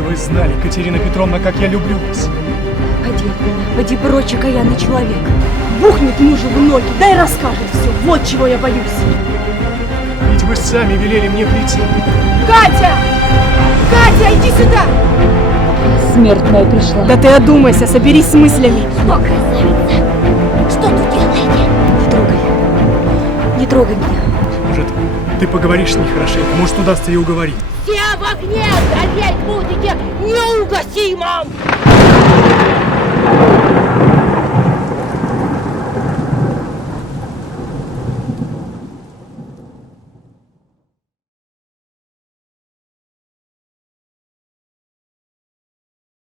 бы вы знали, Катерина Петровна, как я люблю вас. Поди прочь, окаянный человек. Бухнет мужу в ноги, дай расскажет все. Вот чего я боюсь. Ведь вы сами велели мне прийти. Катя! Катя, иди сюда! Смерть моя пришла. Да ты одумайся, соберись с мыслями. Что, красавица? Что тут делаете? Не трогай меня. Может, ты поговоришь с ней хорошенько, может, удастся ее уговорить. Все в огне гореть будете неугасимом!